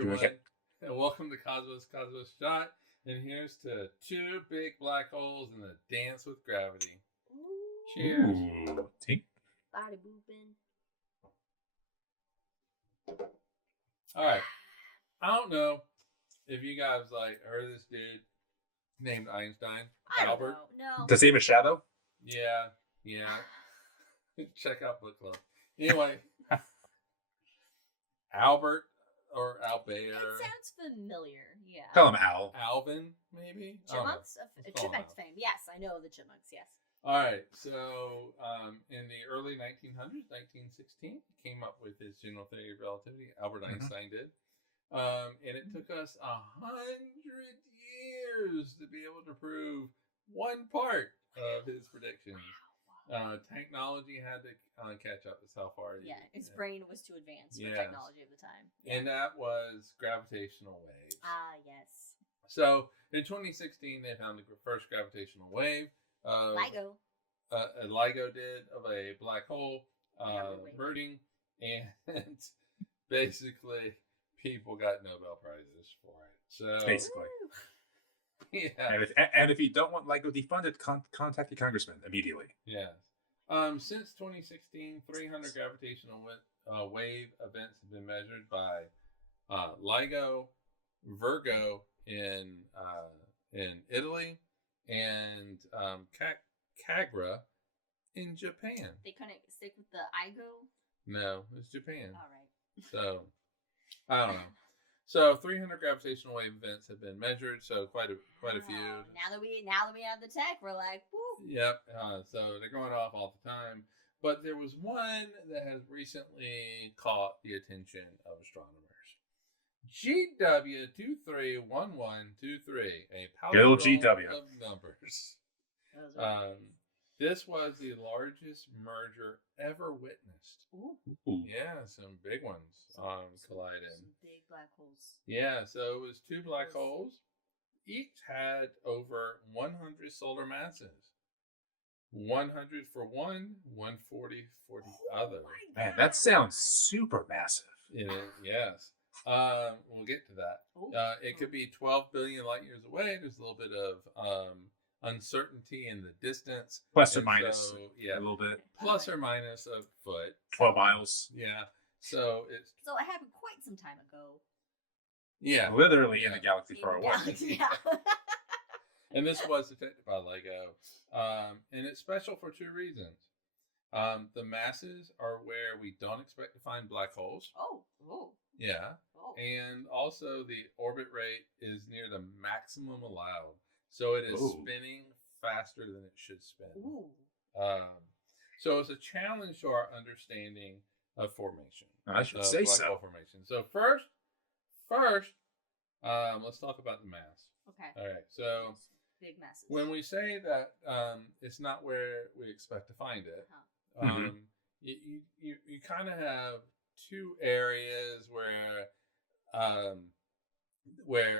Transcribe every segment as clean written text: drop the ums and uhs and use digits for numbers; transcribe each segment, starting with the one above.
everyone, and welcome to Cosmos Shot. And here's to two big black holes and a dance with gravity. Cheers. Ooh, tink. Body booping. All right. I don't know if you guys heard of this dude named Einstein. Albert. No. Does he have a shadow? Yeah. Check out book club. Anyway, Albert or Albert. It sounds familiar. Yeah. Call him Al. Alvin, maybe? Chipmunks? Let's call him Chipmunks Al. fame. Yes, I know the chipmunks. Yes. All right, so in the early 1900s, 1916, he came up with his general theory of relativity. Albert Einstein did. And it took us 100 years to be able to prove one part of his predictions. Technology had to catch up. That's how far. Yeah, his brain was too advanced for Yes. technology of the time. Yeah. And that was gravitational waves. Yes. So in 2016, they found the first gravitational wave. LIGO. A LIGO did of a black hole Wait. burning, and basically people got Nobel Prizes for it. So Basically. yeah, And if you don't want LIGO defunded, contact your congressman immediately. yeah. Since 2016, 300 gravitational wave events have been measured by LIGO, Virgo in Italy, and Kagra in Japan. They couldn't stick with the IGO. No, it's Japan. All right. So I don't know. So 300 gravitational wave events have been measured. So quite a few. Now that we have the tech, we're like, woo. Yep. So they're going off all the time. But there was one that has recently caught the attention of astronomers. GW231123, a Go palindrome GW. of numbers. Those are This was the largest merger ever witnessed. Ooh. Yeah, some big ones colliding. some big black holes. Yeah, so it was two black holes. Each had over 100 solar masses. 100 for one, 140 for the other. Man, that sounds super massive. Yes. We'll get to that. It could be 12 billion light years away. There's a little bit of uncertainty in the distance. Plus or And minus so, a little bit. plus or minus a foot. 12 miles. Yeah. So it's So it happened quite some time ago. yeah. Literally in a galaxy In far the away. galaxy, yeah. And this was detected by LIGO. And it's special for two reasons. The masses are where we don't expect to find black holes. Oh. Yeah. And also the orbit rate is near the maximum allowed. So it is Ooh. spinning faster than it should spin. Ooh. So it's a challenge to our understanding of formation. I should say black so. hole formation. So first, let's talk about the mass. Okay. All right. So Big masses. when we say that it's not where we expect to find it, Mhm. you kind of have two areas where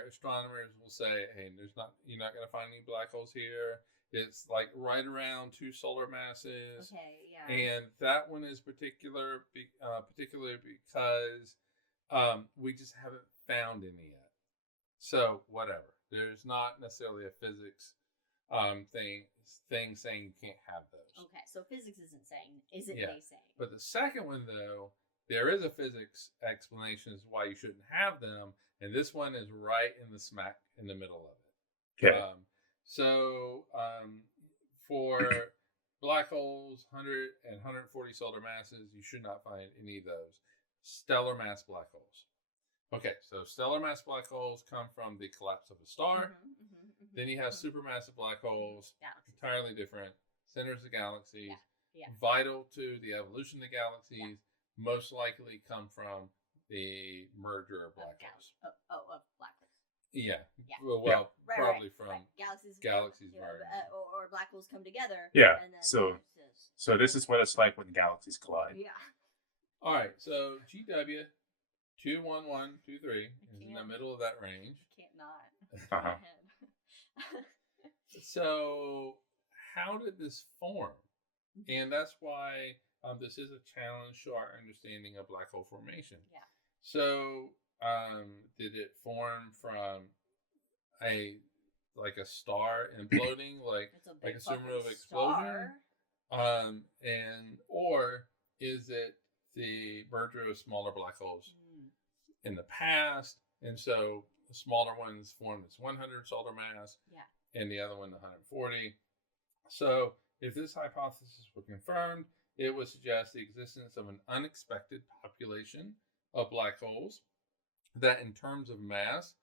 astronomers will say, "Hey, you're not going to find any black holes here." It's like right around two solar masses. Okay. Yeah. And that one is particularly because we just haven't found any yet. So whatever. There's not necessarily a physics thing saying you can't have those. Okay. So physics isn't saying. Isn't Yeah. they saying? But the second one, though, there is a physics explanation as to why you shouldn't have them, and this one is right in the smack in the middle of it. Okay. For black holes, 100 and 140 solar masses, you should not find any of those. Stellar mass black holes. Okay, so stellar mass black holes come from the collapse of a star. Then you have supermassive black holes, Galaxies. entirely different. Centers of galaxies, Yeah. vital to the evolution of the galaxies, most likely come from the merger of black holes. Of black holes. Yeah. Yeah. Well, Right, probably right, from right. Galaxies merge. or black holes come together. Yeah, And then so- there's this. So this is what it's like when galaxies collide. Yeah. All right, so GW 21123 is in the middle of that range. Can't not. Uh-huh. So how did this form? And that's why this is a challenge to our understanding of black hole formation. Yeah. So did it form from a star imploding, It's a like big a fucking supernova explosion? star. Or is it the merger of smaller black holes in the past, and so the smaller ones formed as 100 solar mass, and the other one 140. So if this hypothesis were confirmed, it would suggest the existence of an unexpected population of black holes that, in terms of mass,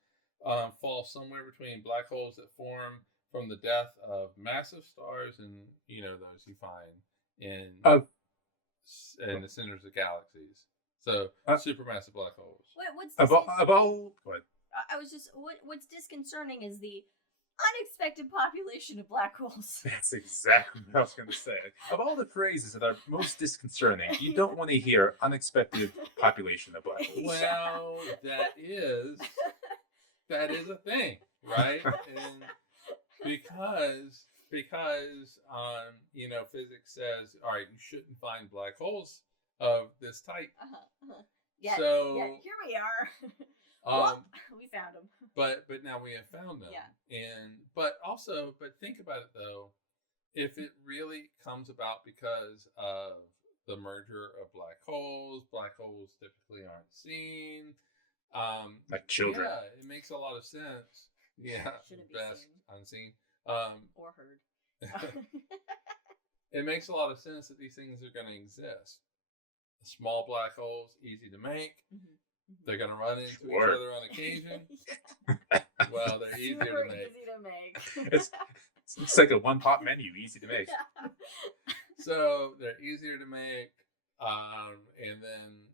fall somewhere between black holes that form from the death of massive stars and those you find in the centers of galaxies. So supermassive black holes. I was just what's disconcerting is the unexpected population of black holes. That's exactly what I was going to say. Of all the phrases that are most disconcerting, you don't want to hear unexpected population of black holes. Well, that is a thing, right? And because physics says, all right, you shouldn't find black holes of this type. Yeah, so here we are. We found them. But now we have found them. Yeah. But think about it though. If it really comes about because of the merger of black holes typically aren't seen. Like children. Yeah, it makes a lot of sense. Yeah, shouldn't be best seen. unseen. Or heard. It makes a lot of sense that these things are going to exist. Small black holes, easy to make. They're going to run into each other on occasion. Well, they're easier to make. Easy to make. It's like a one-pot menu, easy to make. So they're easier to make, and then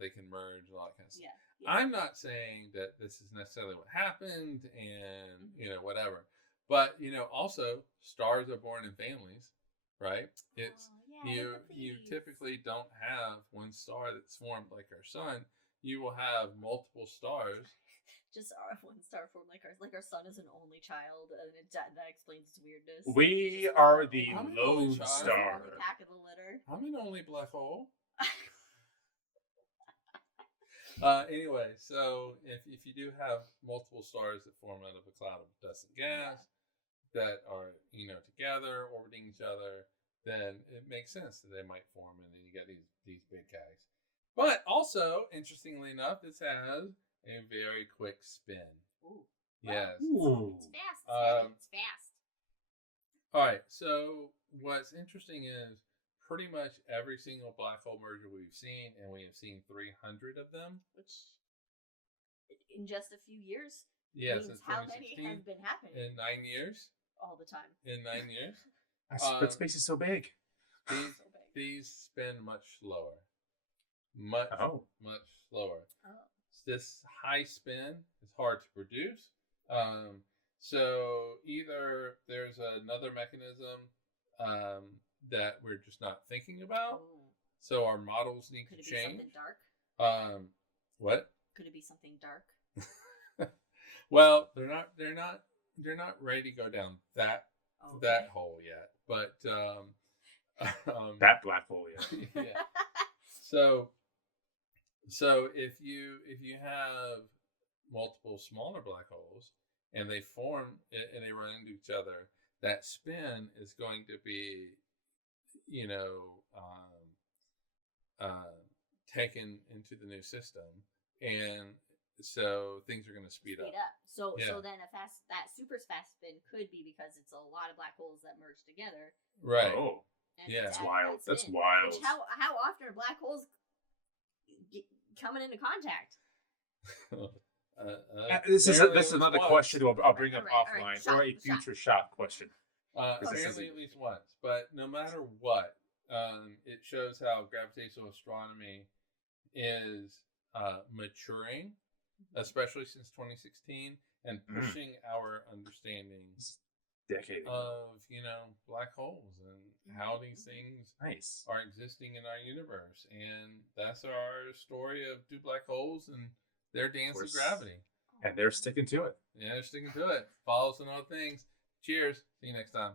they can merge and all that kind of stuff. Yeah. I'm not saying that this is necessarily what happened, and whatever, but also stars are born in families, right? It's you typically don't have one star that's formed like our sun. You will have multiple stars. Just one star formed like our sun is an only child, and that explains its weirdness. We are the lone child. star. The pack of the litter. I'm an only black hole. Anyway, so if you do have multiple stars that form out of a cloud of dust and gas that are together orbiting each other, then it makes sense that they might form, and then you get these big guys. But also, interestingly enough, this has a very quick spin. Ooh. Yes. Ooh. It's fast. It's fast. All right. So what's interesting is pretty much every single black hole merger we've seen, and we have seen 300 of them. Which, in just a few years, means since how many have been happening? In 9 years. All the time. In 9 years. But space is so big. These spin much slower. Much slower. Oh. This high spin is hard to produce. So either there's another mechanism that we're just not thinking about. Oh. So our models need to change. Could it be something dark? What? Could it be something dark? Well, they're not ready to go down that hole yet. But that black hole, yeah. Yeah. So if you have multiple smaller black holes and they form and they run into each other, that spin is going to be, taken into the new system, and so things are going to speed up. So then that super fast spin could be because it's a lot of black holes that merge together. Right. Oh, yeah. That's wild. That's spin. wild. Which how often are black holes coming into contact? This is another question I'll bring up offline, or a future shot question. Apparently at least once, but no matter what, it shows how gravitational astronomy is maturing, especially since 2016, and pushing our understanding decade of black holes and how these things are existing in our universe. And that's our story of two black holes and their dance of gravity. And they're sticking to it. Yeah, they're sticking to it. Follow us on all things. Cheers. See you next time.